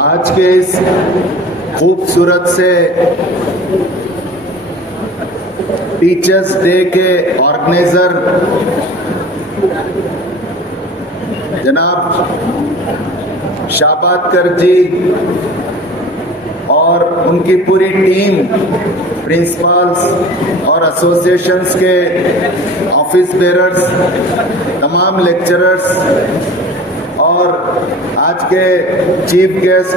आज के इस खूबसूरत से टीचर्स डे के ऑर्गेनाइजर जनाब शाबादकर जी और उनकी पूरी टीम, प्रिंसिपल्स और एसोसिएशंस के ऑफिस बेरर्स, तमाम लेक्चरर्स और आज के चीफ गेस्ट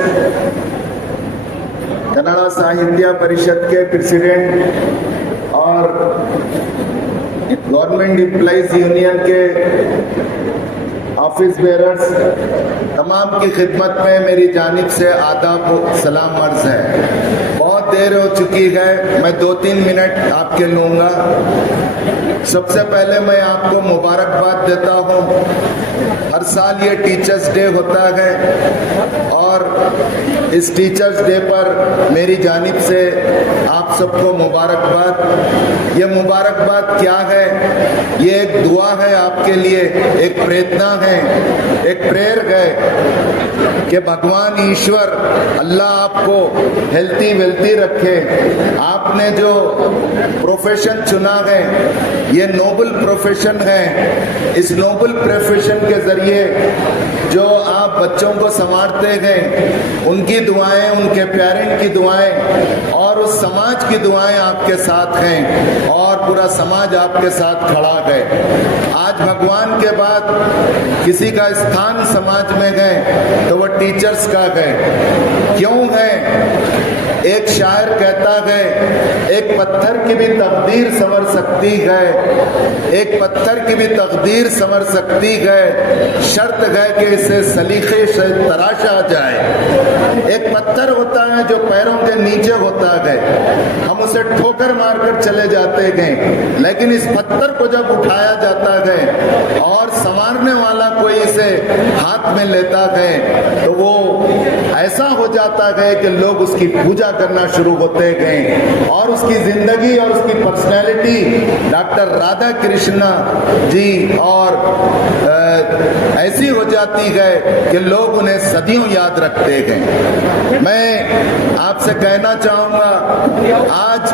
कन्नड़ा साहित्य परिषद के प्रेसिडेंट और गवर्नमेंट एम्प्लॉइज यूनियन के ऑफिस बेरर्स, तमाम की खिदमत में मेरी जानिब से आदाब सलाम अर्ज है। बहुत देर हो चुकी है, मैं 2-3 मिनट आपके लूँगा। सबसे पहले मैं आपको मुबारकबाद देता हूँ। हर साल ये टीचर्स डे होता है और इस टीचर्स डे पर मेरी जानिब से आप सबको मुबारकबाद। ये मुबारकबाद क्या है? ये एक दुआ है आपके लिए, एक प्रेरणा है, एक प्रेयर है कि भगवान ईश्वर अल्लाह आपको हेल्थी वेल्थी रखे। आपने जो प्रोफेशन चुना है ये नोबल प्रोफेशन है। इस नोबल प्रोफेशन के जरिए जो आप बच्चों को संवारते हैं, उनकी दुआएं, उनके पेरेंट की दुआएं और उस समाज की दुआएं आपके साथ हैं और पूरा समाज आपके साथ खड़ा है। आज भगवान के बाद किसी का स्थान समाज में गए तो वह टीचर्स का गए। क्यों है? एक शायर कहता है, एक पत्थर की भी तकदीर संवर सकती है, एक पत्थर की भी तकदीर संवर सकती है, शर्त है कि इसे सलीके से तराशा जाए। एक पत्थर होता है जो पैरों के नीचे होता है, हम उसे ठोकर मारकर चले जाते हैं, लेकिन इस पत्थर को जब उठाया जाता है और संवारने वाला कोई इसे हाथ में लेता है तो वो ऐसा हो जाता है कि लोग उसकी पूजा करना शुरू होते गए और उसकी जिंदगी और उसकी पर्सनैलिटी डॉक्टर राधा कृष्णा जी और ऐसी हो जाती है कि लोग उन्हें सदियों याद रखते गए। मैं आपसे कहना चाहूंगा, आज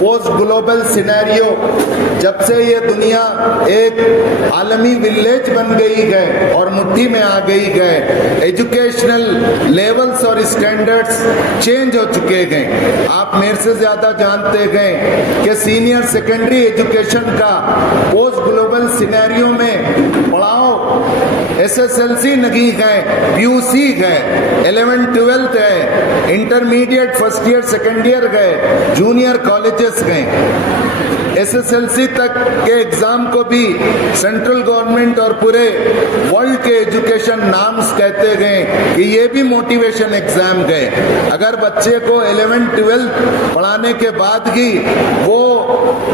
पोस्ट ग्लोबल सिनेरियो, जब से ये दुनिया एक आलमी विलेज बन गई है और मुट्ठी में आ गई है, एजुकेशनल लेवल्स और स्टैंडर्ड्स चेंज हो चुके हैं। आप मेरे से ज्यादा जानते हैं कि सीनियर सेकेंडरी एजुकेशन का पोस्ट ग्लोबल सिनेरियो में पढ़ाओ एसएसएलसी नहीं है, पीयूसी है, 11th-12th है, intermediate first year second year है, जूनियर कॉलेजेस हैं। एसएसएलसी तक के एग्जाम को भी सेंट्रल गवर्नमेंट और पूरे वर्ल्ड के एजुकेशन नार्म्स कहते गए कि ये भी मोटिवेशन एग्जाम गए। अगर बच्चे को 11th-12th पढ़ाने के बाद ही वो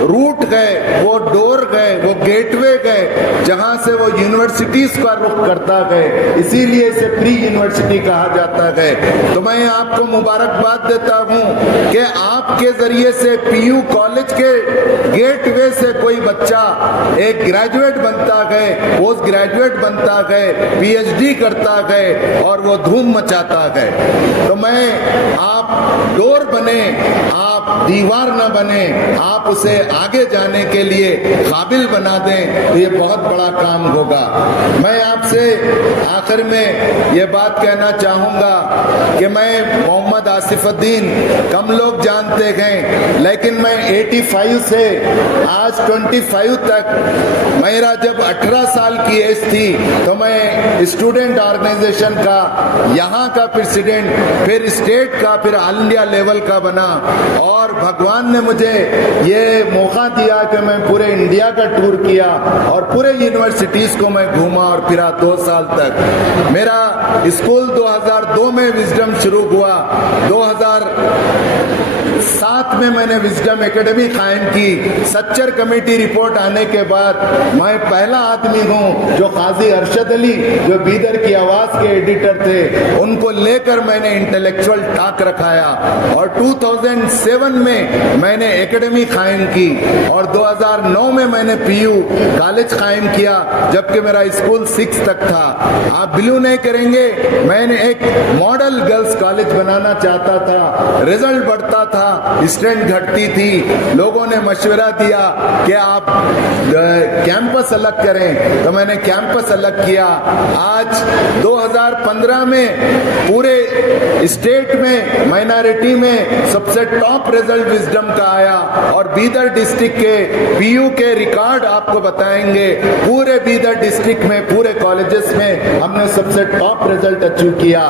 रूट गए, वो डोर गए, वो गेटवे गए जहां से वो यूनिवर्सिटीज का रुख करता गए, इसीलिए इसे प्री यूनिवर्सिटी कहा जाता है। तो मैं आपको मुबारकबाद देता हूं कि आपके जरिए से पीयू कॉलेज के गेटवे से कोई बच्चा एक ग्रेजुएट बनता है, पोस्ट ग्रेजुएट बनता है, पीएचडी करता है और वो धूम मचाता है। तो मैं आप डोर बने, आप दीवार न बने, आप उसे आगे जाने के लिए काबिल बना दें तो ये बहुत बड़ा काम होगा। मैं आपसे आखिर में ये बात कहना चाहूंगा कि मैं मोहम्मद आसिफुद्दीन कम लोग जानते हैं, लेकिन मैं 85 से आज 25 तक, मेरा जब 18 साल की एज थी तो मैं स्टूडेंट ऑर्गेनाइजेशन का यहाँ का प्रेसिडेंट, फिर स्टेट का, फिर ऑल इंडिया लेवल का बना और भगवान ने मुझे ये मौका दिया कि मैं पूरे इंडिया का टूर किया और पूरे यूनिवर्सिटीज को मैं घूमा और फिरा 2 साल तक। मेरा स्कूल 2002 में विजडम शुरू हुआ, 2000 साथ में मैंने विजडम एकेडमी कायम की। सच्चर कमेटी रिपोर्ट आने के बाद मैं पहला आदमी हूं जो काजी अरशद अली, जो बीदर की आवाज के एडिटर थे, उनको लेकर मैंने इंटेलेक्चुअल टॉक रखाया और 2007 में मैंने एकेडमी कायम की और 2009 में मैंने पीयू कॉलेज कायम किया, जबकि मेरा स्कूल 6 तक था। आप बिलीव नहीं करेंगे, मैंने एक मॉडल गर्ल्स कॉलेज बनाना चाहता था, रिजल्ट बढ़ता था, स्ट्रेंथ घटती थी। लोगों ने मशवरा दिया कि आप कैंपस अलग करें, तो मैंने कैंपस अलग किया। आज 2015 में पूरे स्टेट में माइनॉरिटी में सबसे टॉप रिजल्ट विजडम का आया और बीदर डिस्ट्रिक्ट के पीयू के रिकॉर्ड आपको बताएंगे। पूरे बीदर डिस्ट्रिक्ट में पूरे कॉलेजेस में हमने सबसे टॉप रिजल्ट अचीव किया।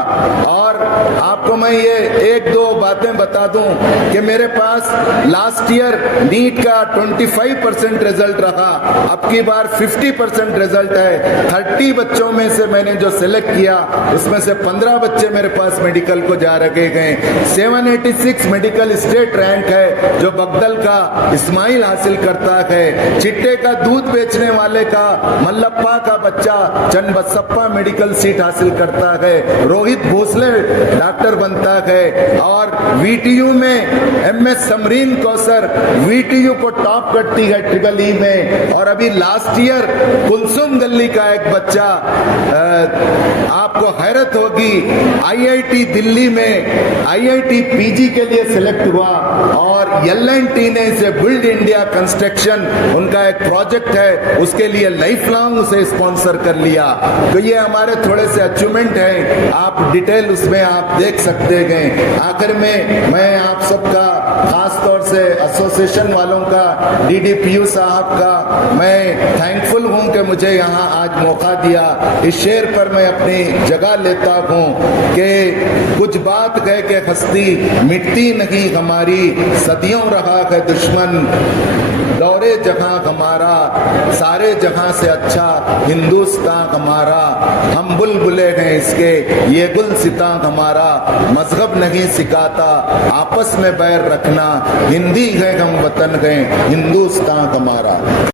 और आपको मैं ये 1-2 बातें बता दूं कि मेरे पास लास्ट ईयर नीट का 25% रिजल्ट रहा, अब की बार 50% रिजल्ट है। 30 बच्चों में से मैंने जो सिलेक्ट किया उसमें से 15 बच्चे मेरे पास मेडिकल को जा रखे गए। 786 मेडिकल स्टेट रैंक है जो बगदल का इस्माइल हासिल करता है। चिट्टे का दूध बेचने वाले का मल्लप्पा का बच्चा चन्नबसप्पा मेडिकल सीट हासिल करता है। रोहित भोसले डॉक्टर बनता है और वीटीयू में एमएस समरीन कौसर वीटीयू को टॉप करती है ट्रिपल ई में। और अभी लास्ट ईयर कुलसुम गली का एक बच्चा, आपको हैरत होगी, आईआईटी दिल्ली में आईआईटी पीजी के लिए सिलेक्ट हुआ और एल&टी ने इसे बिल्ड इंडिया कंस्ट्रक्शन उनका एक प्रोजेक्ट है, उसके लिए लाइफ लॉन्ग उसे स्पॉन्सर कर लिया। तो ये हमारे थोड़े से अचीवमेंट हैं, आप डिटेल उसमें आप देख सकते हैं। आखिर में मैं आप सबका खास तौर से एसोसिएशन वालों का, डीडीपीयू साहब का मैं थैंकफुल हूं कि मुझे यहाँ आज मौका दिया। इस शेर पर मैं अपनी जगह लेता हूं कि कुछ बात कह के हस्ती मिटती नहीं हमारी, सदियों रहा है दुश्मन दौरे जहां हमारा, सारे जहां से अच्छा हिंदुस्तान हमारा। हम बुलबुले हैं इसके, ये गुलसिता हमारा, मजहब नहीं सिखाता आपस में बैर रखना, हिंदी है हम वतन है हिंदुस्तान हमारा।